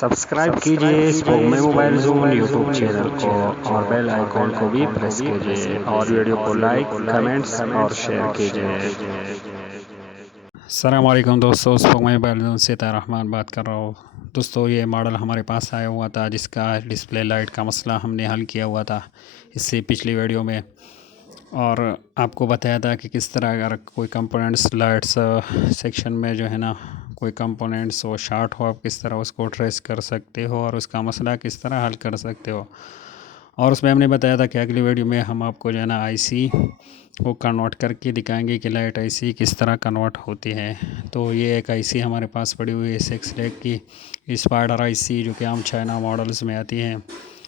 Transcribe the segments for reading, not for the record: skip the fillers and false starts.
Subscribe कीजिए spoke में mobile zone YouTube channel को और बेल आइकॉन को भी प्रेस कीजिए और वीडियो को लाइक कमेंट्स और शेयर कीजिए। अस्सलाम वालेकुम दोस्तों, स्पोक में मोबाइल ज़ोन से रहमान बात कर रहा हूँ। दोस्तों ये मॉडल हमारे पास आया हुआ था जिसका डिस्प्ले लाइट का मसला हमने हल किया हुआ था इससे पिछली वीडियो में, और आपको बताया था कि किस तरह अगर कोई कंपोनेंट्स लाइट्स सेक्शन में जो है ना कोई कंपोनेंट्स वो शॉर्ट हो, आप किस तरह उसको ट्रेस कर सकते हो और उसका मसला किस तरह हल कर सकते हो। और उसमें हमने बताया था कि अगली वीडियो में हम आपको जो है ना आईसी को कन्वर्ट करके दिखाएंगे कि लाइट आईसी किस तरह कन्वर्ट होती है। तो ये एक आईसी हमारे पास पड़ी हुई है 6 लेग की स्पाइडर आईसी, जो कि आम चाइना मॉडल्स में आती हैं।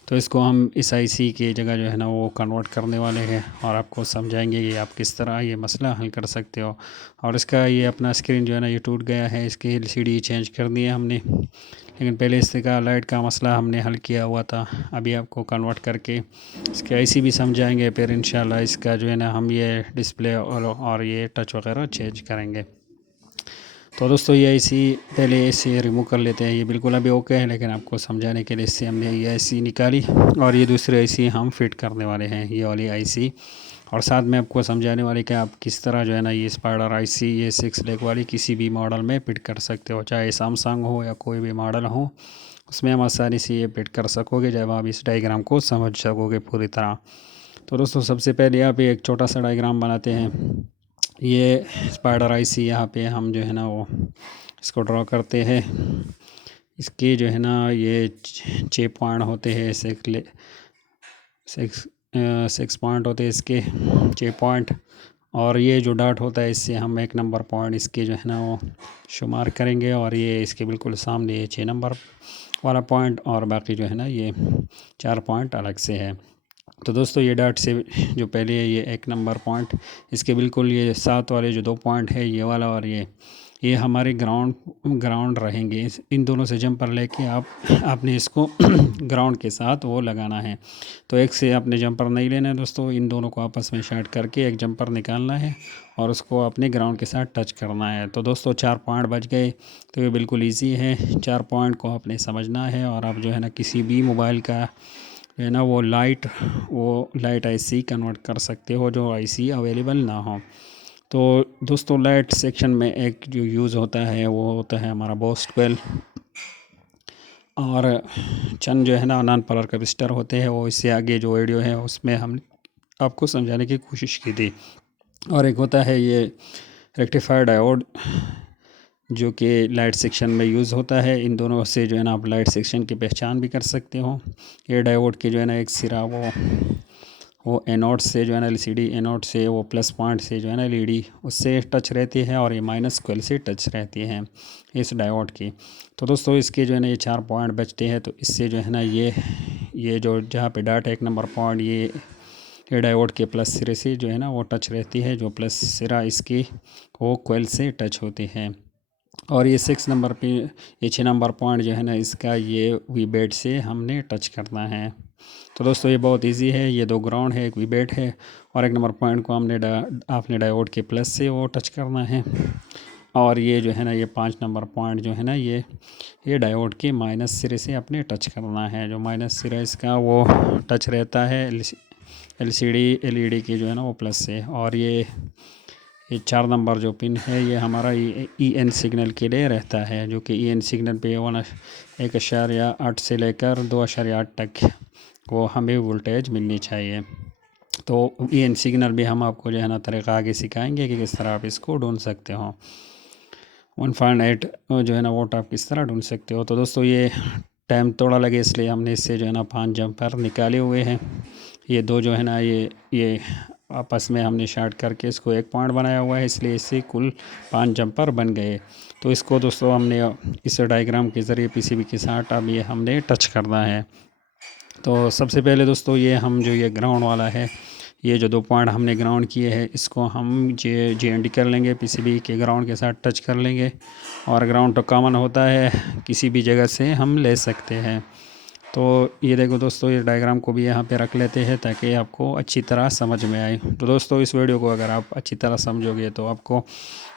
तो इसको हम इस आईसी की जगह जो है ना वो कन्वर्ट करने वाले हैं और आपको समझाएंगे कि आप किस तरह ये मसला हल कर सकते हो। और इसका ये अपना स्क्रीन जो है ना ये टूट गया है, इसकी एलसीडी चेंज कर दी है हमने, लेकिन पहले इसका लाइट का मसला हमने हल किया हुआ था। अभी आपको कन्वर्ट करके इसकी आईसी भी समझाएंगे, फिर इंशाल्लाह इसका जो है ना हम ये डिस्प्ले और ये टच वगैरह चेंज करेंगे। तो दोस्तों ये आईसी पहले इसे रिमूव कर लेते हैं। ये बिल्कुल अभी ओके है, लेकिन आपको समझाने के लिए इससे हमने ये आईसी निकाली और ये दूसरी आईसी हम फिट करने वाले हैं, ये वाली आईसी। और साथ में आपको समझाने वाले कि आप किस तरह जो है ना ये स्पाइडर आईसी ये 6 लेग वाली किसी भी मॉडल में फिट कर सकते हो, चाहे सैमसंग हो या कोई भी मॉडल हो, उसमें हम आसानी से ये फिट कर सकोगे जब आप इस डायग्राम को समझ सकोगे पूरी तरह। तो दोस्तों सबसे पहले आप एक छोटा सा डायग्राम बनाते हैं। ये स्पाइडर आईसी यहाँ पे हम जो है ना वो इसको ड्रॉ करते हैं। इसके जो है ना ये 6 पॉइंट होते हैं, सिक्स पॉइंट होते हैं इसके 6 पॉइंट, और ये जो डॉट होता है इससे हम 1 नंबर पॉइंट इसके जो है ना वो शुमार करेंगे, और ये इसके बिल्कुल सामने ये 6 नंबर वाला पॉइंट, और बाकी जो है ना ये 4 पॉइंट अलग से है। तो दोस्तों ये डॉट से जो पहले है ये 1 नंबर पॉइंट, इसके बिल्कुल ये 7 वाले जो 2 पॉइंट है ये वाला और ये हमारे ग्राउंड रहेंगे। इन दोनों से जंपर लेके आपने इसको ग्राउंड के साथ वो लगाना है। तो एक से आपने जंपर नहीं लेना है दोस्तों, इन दोनों को आपस में शॉर्ट करके एक जंपर निकालना है और उसको अपने ग्राउंड के साथ टच करना है। तो दोस्तों 4 पॉइंट बच गए। तो ये बिल्कुल ईजी है, 4 पॉइंट को आपने समझना है और आप जो है ना किसी भी मोबाइल का है ना वो लाइट आईसी कन्वर्ट कर सकते हो जो आईसी अवेलेबल ना हो। तो दोस्तों लाइट सेक्शन में एक जो यूज़ होता है वो होता है हमारा बोस 12, और चंद जो है ना नॉन पोलर कैपेसिटर होते हैं। वो इससे आगे जो वीडियो है उसमें हम आपको समझाने की कोशिश की थी। और एक होता है ये रेक्टिफायर डायोड, जो कि लाइट सेक्शन में यूज़ होता है। इन दोनों से जो है ना आप लाइट सेक्शन की पहचान भी कर सकते हो। ये डायोड के जो है ना एक सिरा वो एनोड से जो है ना एलसीडी एनोड से वो प्लस पॉइंट से जो है ना एलईडी उससे टच रहती है, और ये माइनस कॉइल से टच रहती है इस डायोड की। तो दोस्तों इसके जो है ना ये 4 पॉइंट बचते हैं। तो इससे जो है ना ये जो जहाँ पे डॉट 1 नंबर पॉइंट ये डायोड के प्लस सिरे से जो है ना वो टच रहती है, जो प्लस सिरा इसकी वो कॉइल से टच होती है। और ये 6 नंबर पे ये 6 नंबर पॉइंट जो है ना इसका ये वी बेड से हमने टच करना है। तो दोस्तों ये बहुत इजी है, ये 2 ग्राउंड है, एक वी बेड है, और 1 नंबर पॉइंट को आपने डायोड के प्लस से वो टच करना है। और ये जो है ना ये 5 नंबर पॉइंट जो है ना ये डायोड के माइनस सिरे से अपने टच करना है। जो माइनस सिरा इसका वो टच रहता है एलसीडी एलईडी की जो है ना वो प्लस से। और ये 4 नंबर जो पिन है ये हमारा EN सिग्नल के लिए रहता है, जो कि EN सिग्नल पे 1.8 से लेकर 2.8 तक वो हमें वोल्टेज मिलनी चाहिए। तो EN सिग्नल भी हम आपको जो है ना तरीक़ा आगे सिखाएंगे कि किस तरह आप इसको ढूंढ सकते हो। 1.8 जो है ना वोट आप किस तरह ढूंढ सकते हो। तो दोस्तों ये टाइम थोड़ा लगे इसलिए हमने इससे जो है ना 5 जंपर निकाले हुए हैं। ये 2 जो है ना ये आपस में हमने शॉर्ट करके इसको 1 पॉइंट बनाया हुआ है, इसलिए इससे कुल 5 जंपर बन गए। तो इसको दोस्तों हमने इस डायग्राम के ज़रिए पीसीबी के साथ अब ये हमने टच करना है। तो सबसे पहले दोस्तों ये ग्राउंड वाला है, ये जो 2 पॉइंट हमने ग्राउंड किए हैं इसको हम JND कर लेंगे, पीसीबी के ग्राउंड के साथ टच कर लेंगे। और ग्राउंड तो कॉमन होता है, किसी भी जगह से हम ले सकते हैं। तो ये देखो दोस्तों ये डायग्राम को भी यहाँ पे रख लेते हैं ताकि आपको अच्छी तरह समझ में आए। तो दोस्तों इस वीडियो को अगर आप अच्छी तरह समझोगे तो आपको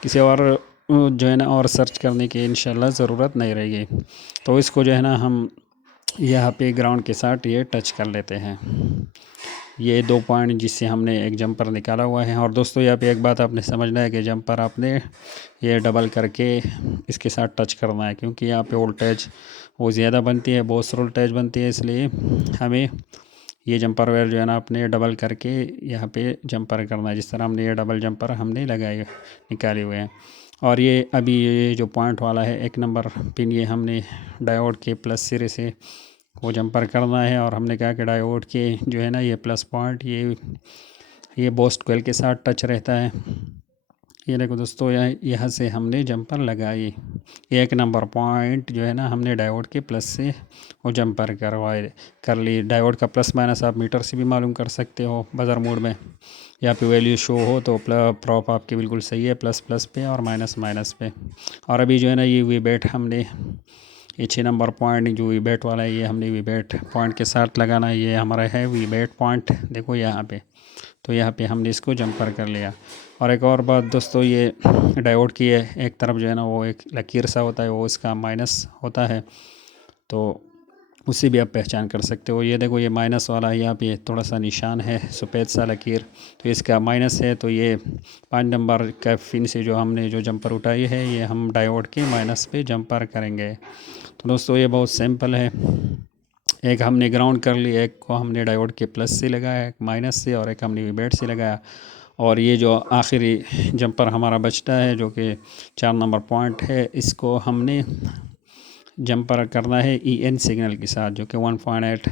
किसी और जो है ना और सर्च करने की इंशाल्लाह ज़रूरत नहीं रहेगी। तो इसको जो है ना हम यहाँ पे ग्राउंड के साथ ये टच कर लेते हैं। ये 2 पॉइंट जिससे हमने एक जंपर निकाला हुआ है। और दोस्तों यहाँ पे एक बात आपने समझना है कि जंपर आपने ये डबल करके इसके साथ टच करना है, क्योंकि यहाँ पे वोल्टेज वो ज़्यादा बनती है, बहुत वोल्टेज बनती है, इसलिए हमें ये जंपर वायर जो है ना अपने डबल करके यहाँ पे जंपर करना है। जिस तरह हमने ये डबल जंपर हमने लगाए निकाले हुए हैं। और ये अभी ये जो पॉइंट वाला है 1 नंबर पिन, ये हमने डायोड के प्लस सिरे से वो जंपर करना है। और हमने कहा कि डायोड के जो है ना ये प्लस पॉइंट ये बूस्ट कोयल के साथ टच रहता है। ये देखो दोस्तों, यहाँ से हमने जंपर लगाई। 1 नंबर पॉइंट जो है ना हमने डायोड के प्लस से वो जंपर कर ली। डायोड का प्लस माइनस आप मीटर से भी मालूम कर सकते हो बज़र मोड में। यहाँ पे वैल्यू शो हो तो प्रॉप आपकी बिल्कुल सही है, प्लस प्लस पे और माइनस माइनस पे। और अभी जो है ना ये वी बैट हमने ये 6 नंबर पॉइंट जो वी बैट वाला है ये हमने वी बैट पॉइंट के साथ लगाना है। ये हमारा है वी बैट पॉइंट, देखो यहाँ पे। तो यहाँ पे हमने इसको जंपर कर लिया। और एक और बात दोस्तों, ये डायोड की है एक तरफ जो है ना वो एक लकीर सा होता है, वो इसका माइनस होता है, तो उससे भी आप पहचान कर सकते हो। ये देखो ये माइनस वाला है, यहाँ पे थोड़ा सा निशान है सफ़ेद सा लकीर, तो इसका माइनस है। तो ये 5 नंबर का पिन से जो हमने जो जंपर उठाई है ये हम डायोड के माइनस पे जंपर करेंगे। तो दोस्तों ये बहुत सिंपल है। एक हमने ग्राउंड कर ली, एक को हमने डायोड के प्लस से लगाया, एक माइनस से, और एक हमने वीबैट से लगाया। और ये जो आखिरी जंपर हमारा बचता है जो कि 4 नंबर पॉइंट है, इसको हमने जंपर करना है EN सिग्नल के साथ, जो कि 1.8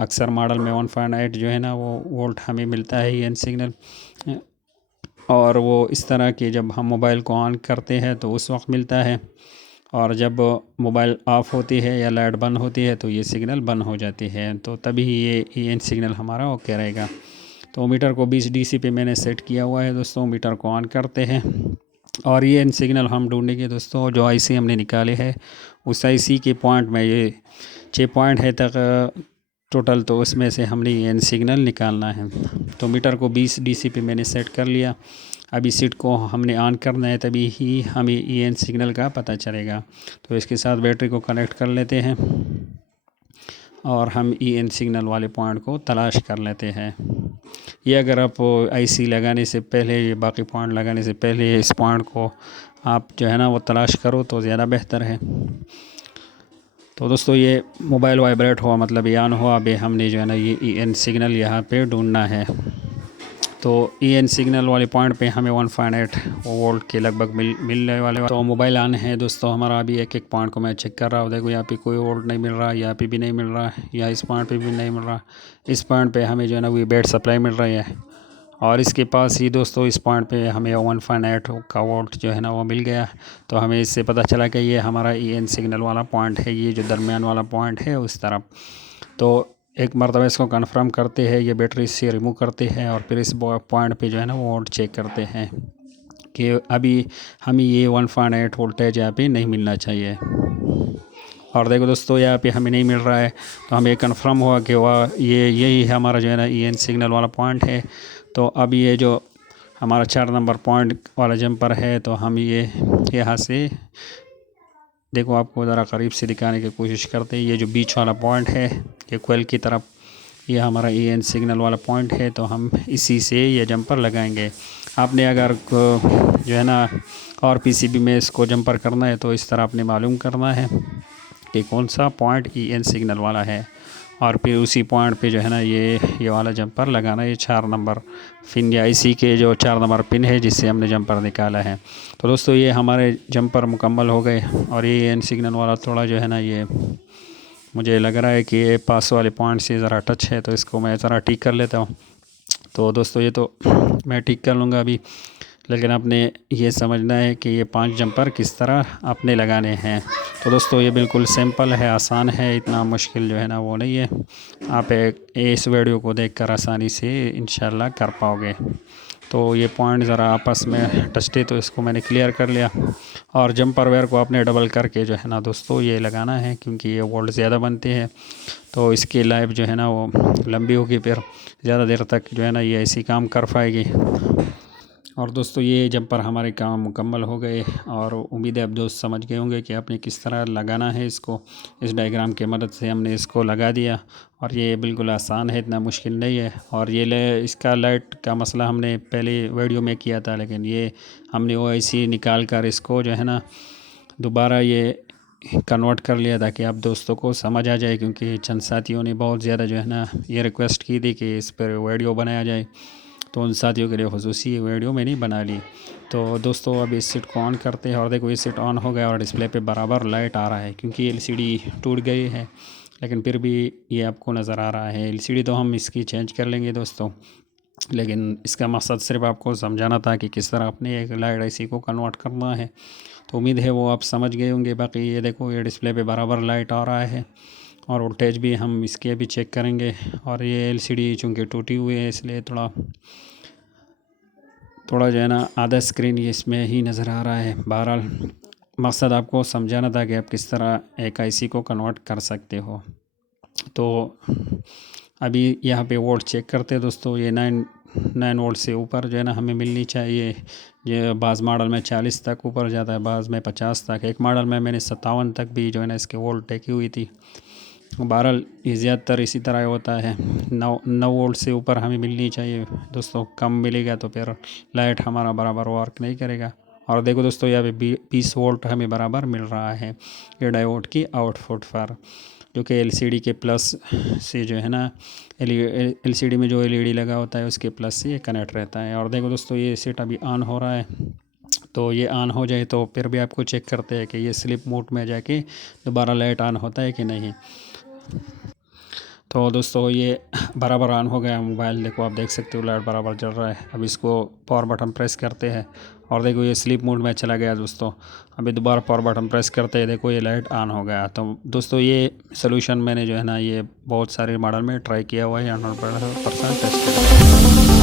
अक्सर मॉडल में 1.8 जो है ना वो वोल्ट हमें मिलता है EN सिग्नल। और वो इस तरह की जब हम मोबाइल को ऑन करते हैं तो उस वक्त मिलता है, और जब मोबाइल ऑफ़ होती है या लाइट बंद होती है तो ये सिग्नल बंद हो जाती है, तो तभी ये EN सिग्नल हमारा ओके रहेगा। तो मीटर को 20 DC पे मैंने सेट किया हुआ है दोस्तों। मीटर को ऑन करते हैं और EN सिग्नल हम ढूंढेंगे दोस्तों। जो IC हमने निकाले है उस IC के पॉइंट में ये 6 पॉइंट है तक टोटल, तो उसमें से हमने EN सिग्नल निकालना है। तो मीटर को 20 DC पे मैंने सेट कर लिया। अभी सीट को हमने ऑन करना है, तभी ही हमें EN सिग्नल का पता चलेगा। तो इसके साथ बैटरी को कनेक्ट कर लेते हैं और हम EN सिग्नल वाले पॉइंट को तलाश कर लेते हैं। ये अगर आप IC लगाने से पहले, ये बाकी पॉइंट लगाने से पहले इस पॉइंट को आप जो है ना वो तलाश करो तो ज़्यादा बेहतर है। तो दोस्तों ये मोबाइल वाइब्रेट हुआ मतलब ये ऑन हुआ। अभी हमने जो है ना ये EN सिग्नल यहाँ पे ढूंढना है। तो EN सिग्नल वाले पॉइंट पे हमें 1.8 वोल्ट के लगभग मिलने वाले। तो मोबाइल ऑन है दोस्तों हमारा। अभी एक एक पॉइंट को मैं चेक कर रहा हूँ। देखो यहाँ पे कोई वोल्ट नहीं मिल रहा, यहाँ पे भी नहीं मिल रहा, यहाँ इस पॉइंट पे भी नहीं मिल रहा। इस पॉइंट पे हमें जो है ना वी बैट सप्लाई मिल रही है, और इसके पास ही दोस्तों इस पॉइंट पे हमें 1.8 का वोल्ट जो है ना वो मिल गया। तो हमें इससे पता चला कि ये हमारा EN सिग्नल वाला पॉइंट है, ये जो दरमियान वाला पॉइंट है उस तरफ। तो एक मरतबा इसको कंफर्म करते हैं, ये बैटरी से रिमूव करते हैं और फिर इस पॉइंट पे जो है ना वो वोल्ट चेक करते हैं कि अभी हमें ये 1.8 वोल्टेज यहाँ पे नहीं मिलना चाहिए। और देखो दोस्तों यहाँ पे हमें नहीं मिल रहा है, तो हमें कंफर्म हुआ कि वह यही हमारा जो है ना EN सिग्नल वाला पॉइंट है। तो अब ये जो हमारा 4 नंबर पॉइंट वाला जंपर है, तो हम ये यहाँ से देखो आपको ज़रा करीब से दिखाने की कोशिश करते हैं। ये जो बीच वाला पॉइंट है ये कोयल की तरफ, ये हमारा EN सिग्नल वाला पॉइंट है, तो हम इसी से ये जंपर लगाएंगे। आपने अगर जो है ना और PCB में इसको जंपर करना है तो इस तरह आपने मालूम करना है कि कौन सा पॉइंट EN सिग्नल वाला है, और फिर उसी पॉइंट पे जो है ना ये वाला जंपर लगाना है। ये 4 नंबर पिन या IC के जो 4 नंबर पिन है जिससे हमने जंपर निकाला है। तो दोस्तों ये हमारे जंपर मुकम्मल हो गए। और ये EN सिग्नल वाला थोड़ा जो है ना ये मुझे लग रहा है कि ये पास वाले पॉइंट से ज़रा टच है, तो इसको मैं ज़रा ठीक कर लेता हूँ। तो दोस्तों ये तो मैं ठीक कर लूँगा अभी, लेकिन आपने ये समझना है कि ये 5 जंपर किस तरह आपने लगाने हैं। तो दोस्तों ये बिल्कुल सिंपल है, आसान है, इतना मुश्किल जो है ना वो नहीं है। आप इस वीडियो को देखकर आसानी से इंशाल्लाह कर पाओगे। तो ये पॉइंट ज़रा आपस में टच थे तो इसको मैंने क्लियर कर लिया। और जंपर वायर को आपने डबल करके जो है ना दोस्तों ये लगाना है, क्योंकि ये वोल्ट ज़्यादा बनते हैं तो इसकी लाइफ जो है ना वो लंबी होगी, फिर ज़्यादा देर तक जो है ना ये ऐसी काम कर पाएगी। और दोस्तों ये जंपर हमारे काम मुकम्मल हो गए और उम्मीद है आप दोस्त समझ गए होंगे कि आपने किस तरह लगाना है इसको। इस डायग्राम की मदद से हमने इसको लगा दिया और ये बिल्कुल आसान है, इतना मुश्किल नहीं है। और ये इसका लाइट का मसला हमने पहले वीडियो में किया था, लेकिन ये हमने वो ऐसी निकाल कर इसको जो है ना दोबारा ये कन्वर्ट कर लिया ताकि आप दोस्तों को समझ आ जाए, क्योंकि चंद साथियों ने बहुत ज़्यादा जो है ना ये रिक्वेस्ट की थी कि इस पर वीडियो बनाया जाए, तो उन साथियों के लिए खुसूसी वीडियो मैंने बना ली। तो दोस्तों अब इस सीट को ऑन करते हैं और देखो ये सीट ऑन हो गया और डिस्प्ले पे बराबर लाइट आ रहा है, क्योंकि एलसीडी टूट गई है लेकिन फिर भी ये आपको नज़र आ रहा है। एलसीडी तो हम इसकी चेंज कर लेंगे दोस्तों, लेकिन इसका मकसद सिर्फ आपको समझाना था कि किस तरह अपने एक लाइट ऐसी को कन्वर्ट करना है। तो उम्मीद है वो आप समझ गए होंगे। बाकी ये देखो ये डिस्प्ले पे बराबर लाइट आ रहा है और वोल्टेज भी हम इसके भी चेक करेंगे। और ये एलसीडी चूँकि टूटी हुई है इसलिए थोड़ा जो है ना आधा स्क्रीन ये इसमें ही नज़र आ रहा है। बहरहाल मकसद आपको समझाना था कि आप किस तरह एक आईसी को कन्वर्ट कर सकते हो। तो अभी यहाँ पे वोल्ट चेक करते हैं दोस्तों। ये 9 वोल्ट से ऊपर जो है ना हमें मिलनी चाहिए। ये बाज़ मॉडल में 40 तक ऊपर जाता है, बाज़ में 50 तक। एक मॉडल में मैंने 57 तक भी जो है ना इसके वोल्ट देखी हुई थी। बहरहाल ये ज़्यादातर इसी तरह होता है। 9 वोल्ट से ऊपर हमें मिलनी चाहिए दोस्तों, कम मिलेगा तो फिर लाइट हमारा बराबर वर्क नहीं करेगा। और देखो दोस्तों यहाँ पे 20 वोल्ट हमें बराबर मिल रहा है ये डायोड की आउटपुट पर, जो कि एलसीडी के प्लस से जो है ना एलसीडी में जो एलईडी लगा होता है उसके प्लस से ये कनेक्ट रहता है। और देखो दोस्तों ये सेट अभी ऑन हो रहा है, तो ये ऑन हो जाए तो फिर भी आपको चेक करते हैं कि ये स्लिप मोड में जाके दोबारा लाइट ऑन होता है कि नहीं। तो दोस्तों ये बराबर ऑन हो गया मोबाइल, देखो आप देख सकते हो लाइट बराबर जल रहा है। अब इसको पावर बटन प्रेस करते हैं और देखो ये स्लीप मोड में चला गया दोस्तों। अभी दोबारा पावर बटन प्रेस करते हैं, देखो ये लाइट ऑन हो गया। तो दोस्तों ये सोल्यूशन मैंने जो है ना ये बहुत सारे मॉडल में ट्राई किया हुआ है, 100% टेस्ट किया।